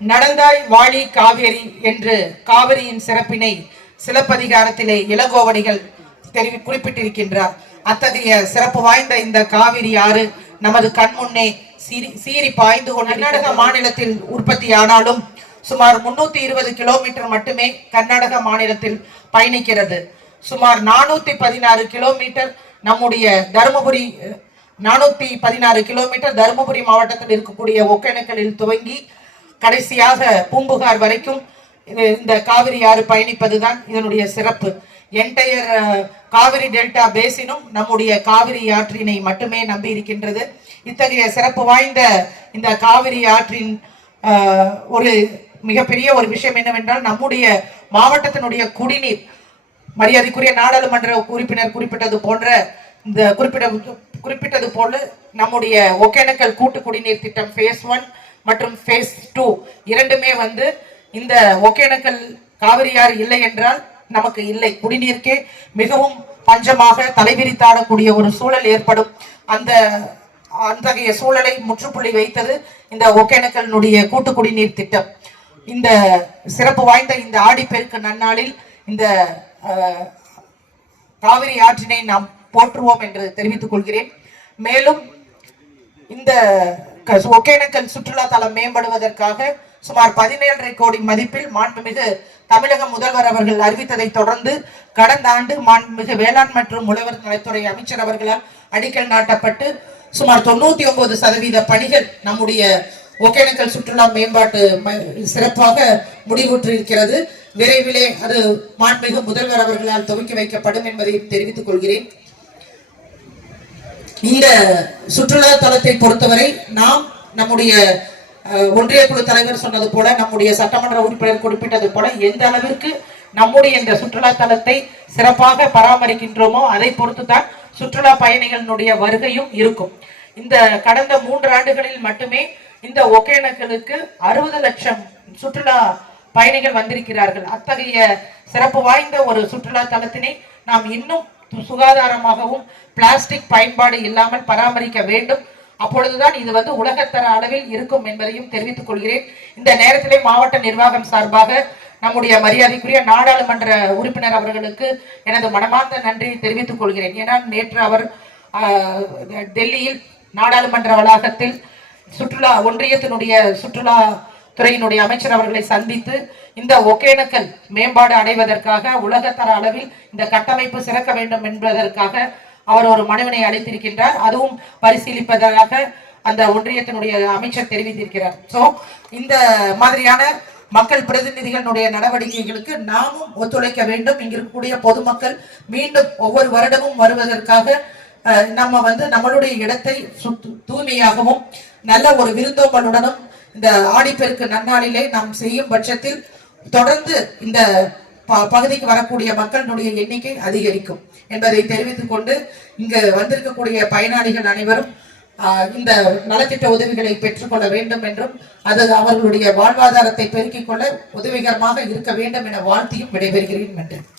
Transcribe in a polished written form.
நடந்தாய் வாழி காவேரி என்று காவிரியின் சிறப்பினை சிலப்பதிகாரத்திலே இளங்கோவடிகள் குறிப்பிட்டிருக்கின்றார். அத்தகைய சிறப்பு வாய்ந்த இந்த காவிரி ஆறு நமது கண்முன்னே சீறி பாய்ந்து கொண்டு கர்நாடக மாநிலத்தில் உற்பத்தி ஆனாலும் சுமார் 320 கிலோமீட்டர் மட்டுமே கர்நாடக மாநிலத்தில் பயணிக்கிறது. சுமார் 416 கிலோமீட்டர் நம்முடைய தருமபுரி 416 கிலோமீட்டர் தருமபுரி மாவட்டத்தில் இருக்கக்கூடிய ஒகேனக்கலில் துவங்கி கடைசியாக பூம்புகார் வரைக்கும் இந்த காவிரி ஆறு பயணிப்பதுதான் இதனுடைய சிறப்பு. என்டையர் காவிரி டெல்டா பேசினும் நம்முடைய காவிரி ஆற்றினை மட்டுமே நம்பி இருக்கின்றது. இத்தகைய சிறப்பு வாய்ந்த இந்த காவிரி ஆற்றின் ஒரு மிகப்பெரிய ஒரு விஷயம் என்னவென்றால் நம்முடைய மாவட்டத்தினுடைய குடிநீர் மரியாதைக்குரிய நாடாளுமன்ற உறுப்பினர் குறிப்பிட்டது போல நம்முடைய ஒகேனக்கல் கூட்டு குடிநீர் திட்டம் phase 1 மற்றும் phase 2 இரண்டுமே இந்த ஒகேனக்கல் காவிரியார் இல்லை என்றால் நமக்கு இல்லை, குடிநீருக்கே மிகவும் பஞ்சமாக தலைவிரித்தாடக்கூடிய ஒரு சூழல் ஏற்படும். அத்தகைய சூழலை முற்றுப்புள்ளி வைத்தது இந்த ஒகேனக்கலினுடைய கூட்டு குடிநீர் திட்டம். இந்த சிறப்பு வாய்ந்த இந்த ஆடிப்பெருக்கு நன்னாளில் இந்த காவிரி ஆற்றினை நாம் போற்றுவோம் என்று தெரிவித்துக் கொள்கிறேன். மேலும் இந்த ஒகேனக்கல் சுற்றுலா தலம் மேம்படுவதற்காக சுமார் 17.5 கோடி மதிப்பில் மாண்புமிகு தமிழக முதல்வர் அவர்கள் அறிவித்ததை தொடர்ந்து கடந்த ஆண்டு மாண்புமிகு வேளாண் மற்றும் உழவர் நலத்துறை அமைச்சர் அவர்களால் அடிக்கல் நாட்டப்பட்டு சுமார் 99% பணிகள் நம்முடைய ஒகேனக்கல் சுற்றுலா மேம்பாட்டு சிறப்பாக முடிவுற்றிருக்கிறது. விரைவிலே அது மாண்புமிகு முதல்வர் அவர்களால் துவக்கி வைக்கப்படும் என்பதை தெரிவித்துக் கொள்கிறேன். இந்த சுற்றுலா தலத்தை பொறுத்தவரை நாம் நம்முடைய ஒன்றிய குழு தலைவர் சொன்னது போல, நம்முடைய சட்டமன்ற உறுப்பினர் குறிப்பிட்டது போல, எந்த அளவிற்கு நம்முடைய இந்த சுற்றுலா தலத்தை சிறப்பாக பராமரிக்கின்றோமோ அதை பொறுத்துதான் சுற்றுலா பயணிகளினுடைய வருகையும் இருக்கும். இந்த கடந்த 3 ஆண்டுகளில் மட்டுமே இந்த ஒகேனக்கலுக்கு 60 லட்சம் சுற்றுலா பயணிகள் வந்திருக்கிறார்கள். அத்தகைய சிறப்பு வாய்ந்த ஒரு சுற்றுலா தலத்தினை நாம் இன்னும் சுகாதாரமாகவும் பிளாஸ்டிக் பயன்பாடு இல்லாமல் பராமரிக்க வேண்டும். அப்பொழுதுதான் இது உலகத்தர அளவில் இருக்கும் என்பதையும் தெரிவித்துக் கொள்கிறேன். இந்த நேரத்திலே மாவட்ட நிர்வாகம் சார்பாக நம்முடைய மரியாதைக்குரிய நாடாளுமன்ற உறுப்பினர் அவர்களுக்கு எனது மனமார்ந்த நன்றியை தெரிவித்துக் கொள்கிறேன். ஏன்னா நேற்று அவர் டெல்லியில் நாடாளுமன்ற வளாகத்தில் ஒன்றியத்தினுடைய சுற்றுலா துறையினுடைய அமைச்சர் அவர்களை சந்தித்து இந்த ஒகேனக்கல் மேம்பாடு அடைவதற்காக உலகத்தர அளவில் இந்த கட்டமைப்பு சிறக்க வேண்டும் என்பதற்காக அவர் ஒரு மனுவினை அளித்திருக்கின்றார். அதுவும் பரிசீலிப்பதாக அந்த ஒன்றியத்தினுடைய அமைச்சர் தெரிவித்திருக்கிறார். சோ இந்த மாதிரியான மக்கள் பிரதிநிதிகளுடைய நடவடிக்கைகளுக்கு நாமும் ஒத்துழைக்க வேண்டும். இங்க இருக்கக்கூடிய பொதுமக்கள் மீண்டும் ஒவ்வொரு வருடமும் வருவதற்காக நம்ம நம்மளுடைய இடத்தை தூய்மையாகவும் நல்ல ஒரு விருந்தோம்பலுடனும் இந்த ஆடிப்பெருக்கு நன்னாளிலே நாம் செய்யும் பட்சத்தில் தொடர்ந்து இந்த பகுதிக்கு வரக்கூடிய மக்களுடைய எண்ணிக்கை அதிகரிக்கும் என்பதை தெரிவித்துக் கொண்டு இங்கு வந்திருக்கக்கூடிய பயனாளிகள் அனைவரும் இந்த நலத்திட்ட உதவிகளை பெற்றுக்கொள்ள வேண்டும் என்றும் அது அவர்களுடைய வாழ்வாதாரத்தை பெருக்கிக் கொள்ள உதவிகரமாக இருக்க வேண்டும் என வாழ்த்தியும் விடைபெறுகிறேன் என்று